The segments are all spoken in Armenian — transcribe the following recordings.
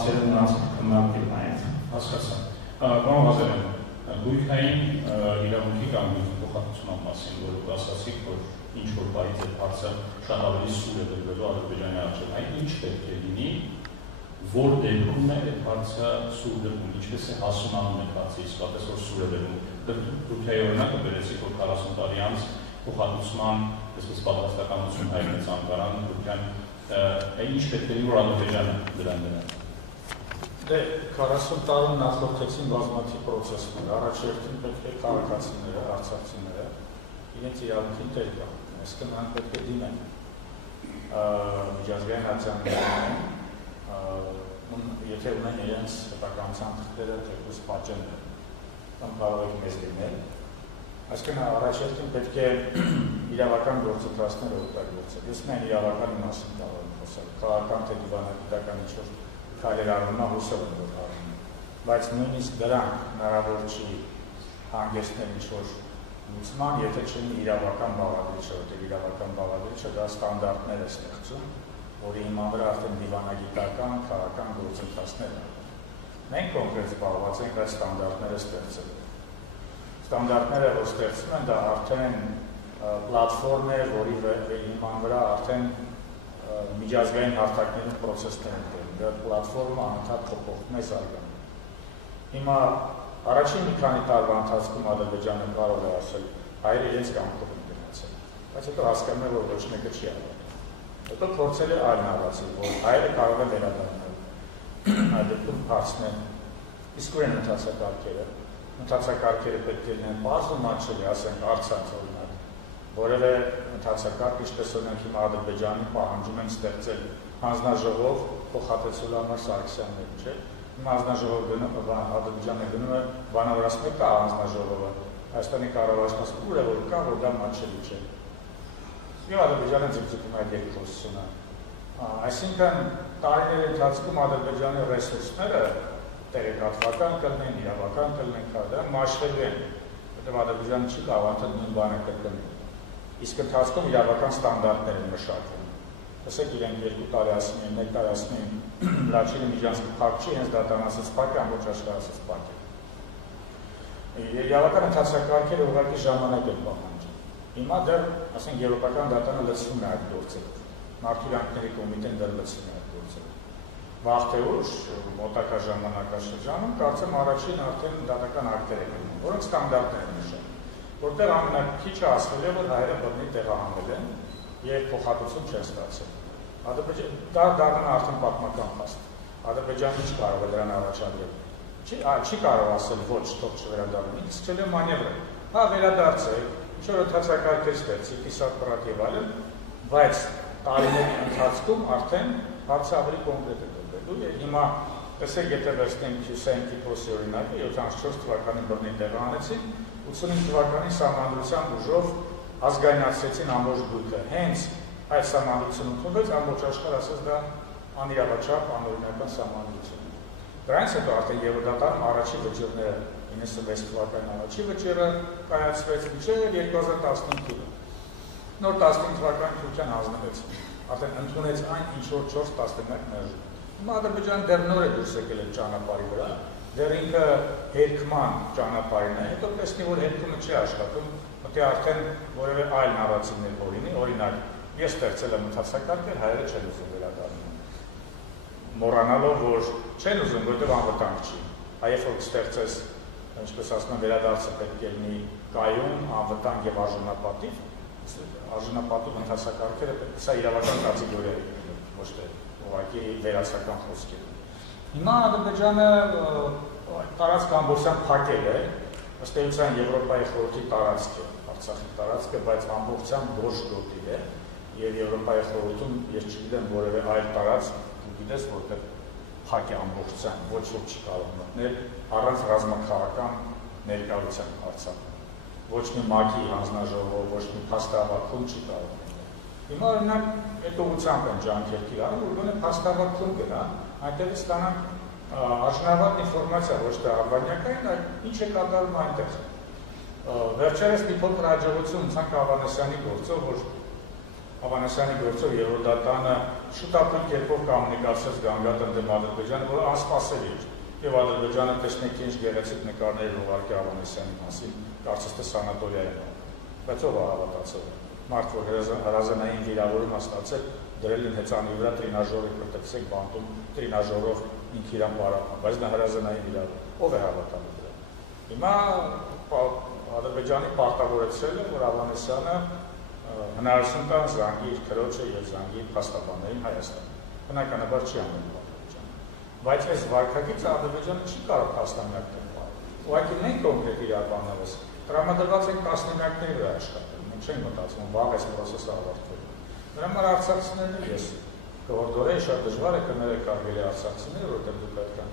հարցերը նրանց քննարկել նայել, հասկացա։ Պարոն Ղազարյան, գույքային իրավունքի կամ գույքի փոխհատուցման մասին, որ ասացիք, որ ինչ-որ բայից այդ հարցը շատ ավելի սուր է դրվելու Ադրբեջանի առջև, այն ինչ պետք է լինի, որ դեպքում է այդ հարցը սուր դրվում, ինչպես է հասունանում այդ հարցը, իսկապես որ սուր է դրվում։ Թուրքիայի օրինակը բերեցիք, որ 40 տարի անց փոխհատուցման այսպես պատրաստականություն հայտնեց Անկարան, Թուրքիան, ինչ պետք է լինի, որ Ադրբեջանը դրան դնի։ Դե 40 տարում նախորդեցին բազմաթիվ պրոցեսներ, առաջերտին պետք է քաղաքացիները, արցախցիները իրենց իրավունքին տեր գան, այսինքն նրանք պետք է դիմեն միջազգային հատկանիշներին, եթե ունեն իրենց հետաքրքրության թղթերը, թեկուզ պատճենները, կամ կարող եք մեզ դիմել, այսինքն առաջերտին պետք է իրավական գործընթացները օգտագործել։ Ես միայն իրավական մասին կարող եմ խոսել, քաղաքական թե դիվանագիտական ինչ-որ քայլեր արվում է, հուսով եմ, որ արվում է, բայց նույնիսկ դրանք հնարավոր չի հանգեցնել ինչ-որ լուծման, եթե չլինի իրավական բաղադրիչը, որտեղ իրավական բաղադրիչը դա ստանդարտներ է ստեղծում, որի հիման վրա արդեն դիվանագիտական, քաղաքական գործընթացներ են։ Մենք կոնկրետ զբաղված ենք այդ ստանդարտները ստեղծել։ Ստանդարտները, որ ստեղծում են, դա արդեն պլատֆորմ է, որի հիման վրա արդեն միջազգային հարթակներում պրոցեսներ են տեղ։ Դա պլատֆորմը անընդհատ փոփոխվում է զարգանում։ Հիմա առաջին մի քանի տարվա ընթացքում Ադրբեջանը կարող է ասել, հայերը իրենց կամքով են գնացել, բայց հետո հասկանում է, որ ոչ մեկը չի արել։ Հետո փորձել է այլ նարատիվ, որ հայերը կարող են վերադառնալ։ Այդ դեպքում հարցն է, իսկ ո՞ր են ընթացակարգերը պետք է լինեն բարձր մատչելի, ասենք Արցախ օրինակ, որևէ ընթացակարգ, ինչպես օրինակ հիմա Ադրբեջանի պահանջում են ստեղծել հանձնաժողով փոխհատուցելու համար Սարգսյանները, չէ՞։ Հիմա հանձնաժողով գնում, Ադրբեջանը գնում է, բանավորացնում է կա հանձնաժողովը, Հայաստանի կառավարությունը ասում ուր է որ կա, որ դա մատչելի չէ։ Եվ Ադրբեջանը ձգձգում է այդ երկխոսությունը։ Այսինքն տարիների ընթացքում Ադրբեջանի ռեսուրսները տեղեկատվական կլինեն, իրավական կլինեն, դա մաշվելու են, որտեղ Ադրբեջանը չի կարող անդադ նույն բանը կրկնել։ Իսկ ընթացքում իրավական ստանդարտներ են մշակվում։ Տեսեք իրենք 2 տարի ասում են, 1 տարի ասում են, Լաչինի Միջանցքի փակ չի, հենց դատարանացած փակ է, ամբողջ աշխարհացած փակ է։ Իրավական ընթացակարգերը ուղղակի ժամանակ են պահանջում։ Հիմա դեռ, ասենք, եվրոպական դատարանը լցվում է այդ գործերով։ Մարդուրանքների կոմիտեն դեռ լցվում է այդ գործերով։ Վաղ թե ուշ, մոտակա ժամանակաշրջանում, կարծեմ առաջին արդեն դատական ակտեր են գնում, որոնք ստանդարտներ են նշում, որտեղ ամենակիչը ասվել է, որ հայերը բռնի տեղահանվել են և փոխհատուցում չեն ստացել։ Դա դառնում է արդեն պատմական փաստ։ Ադրբեջանը չի կարող է դրան առաջադրել։ Չի կարող ասել ոչ, թող չվերադառնի, սկսել է մանևրը։ Հա, վերադարձեք, ինչ-որ ընթացակարգեր ստեղծի, կիսատ և այլն, բայց տարիների ընթացքում արդեն հարցը ավելի կոնկրետ է դրվելու և հիմա տեսեք, եթե վերցնենք Հյուսեյն Կիպրոսի օրինակը 74 թվականի բռնի տեղահանեցին, 85 թվականի սահմանադրության ուժով ազգայնացրեցին ամբողջ գույքը։ Հենց այդ սահմանադրությունը ընդունվեց, ամբողջ աշխարհը ասաց դա անիրավաչափ, անօրինական սահմանադրություն է։ Դրանից հետո արդեն Եվրոդատարանում առաջի վճիռները 96 թվականի առաջի վճիռը կայացվեց մինչև 2015 թվականը։ Նոր 15 թվականի Թուրքիան հանձնվեց, արդեն ընդունեց այն, ինչ որ 4 տասնամյակ մերժում։ Հիմա Ադրբեջանը դեռ նոր է դուրս եկել այդ ճանապարհի վրա, դեռ ինքը հերկման ճանապարհին է, հետո տեսնի, որ հերկումը չի աշխատում, մտի արդեն որևէ այլ նարատիվներ հորինի, օրինակ, ես ստեղծել եմ ընթացակարգեր, հայերը չեն ուզում վերադառնալ։ Մոռանալով, որ չեն ուզում, որտեղ անվտանգ չի։ Այև որ ստեղծես, ինչպես ասում են, վերադարձը պետք է լինի կայուն, անվտանգ եւ արժանապատիվ, արժանապատիվ ընթացակարգերը սա իրավական կատեգորիա է, ոչ թե ուղղակի վերացական խոսքեր։ Հիմա Ադրբեջանը տարածք ամբողջությամբ փակել է, ըստ էության Եվրոպայի խորհրդի տարածք է, Արցախի տարածքը, բայց ամբողջությամբ ոչ գոտի է, եւ Եվրոպայի խորհրդում ես չգիտեմ որևէ այլ տարածք, դու գիտես, որտեղ փակ է ամբողջությամբ, ոչ ոք չի կարող մտնել առանց ռազմաքաղաքական ներկայության Արցախում։ Ոչ մի ՄԱԿ-ի հանձնաժողով, ոչ մի փաստահավաքում չի կարող մտնել։ Հիմա օրինակ այդ ուղղությամբ են ջանքեր արվում, որ գոնե փաստահավաքում գնա, այնտեղ ստանան արժանավատ ինֆորմացիա, ոչ թե արբանյակային, այլ ինչ է կատարվում այնտեղ։ Վերջերս մի փոքր հաջողություն ցանկ Ավանեսյանի գործով, որ Ավանեսյանի գործով Եվրոդատանը շուտապույտ կերպով կոմունիկացրեց Գանգատն դեմ Ադրբեջանը, որը անսպասելի էր։ Եվ Ադրբեջանը տեսնեք ինչ գեղեցիկ նկարներ ուղարկի Ավանեսյանի մասին, կարծես թե սանատորիայում։ Բայց ով է հավատացել։ Մարդ, որ հրազենային վիրավորում է ստացել, դրել են հեծանի վրա տրինաժորի պրոտեկցեք բանտում տրինաժորով ինքը իրան բարապան, բայց նա հրազենային վիրավորում։ Ով է հավատալու դրա։ Հիմա Ադրբեջանի պարտավորեցրել է, որ Ավանեսյանը հնարավորություն տա զանգի իր քրոջը եւ զանգի փաստաբաններին Հայաստան։ Բնականաբար չի անում Ադրբեջանը։ Բայց այս վարկագիծը Ադրբեջանը չի կարող փաստամյակներ պահել։ Ուղղակի մենք կոնկրետ իրականորեն տրամադրված ենք տասնամյակների վրա աշխատել։ Մենք չենք մտածում վաղ այս process-ը ավարտվելու։ Դրա համար արցախցիներն ես կհորդորեի շատ դժվար է կներեք կարելի արցախցիներ, որովհետեւ դուք պետք է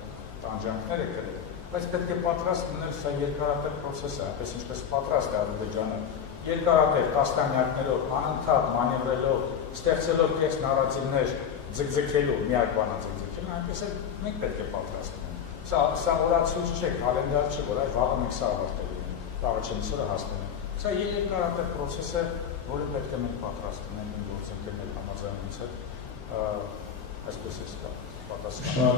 տանջանքներ եք գրել, բայց պետք է պատրաստ լինել սա երկարատև process է, այնպես ինչպես պատրաստ է Ադրբեջանը երկարատև տասնամյակներով անընդհատ մանևրելով, ստեղծելով կեքս նարատիվներ ձգձգելու, միակ բանը ձգձգելու, այնպես էլ մենք պետք է պատրաստ լինենք։ Սա օրացույց չէ, կալենդար չէ, որ այ վաղը մենք սա ավարտելու ենք, վաղը չենք սա հասնենք։ Սա երկարատև process է, որը պետք է մենք պատրաստ լինենք գործընկերներ համաձայնից հետ, այսպես է պատասխանը։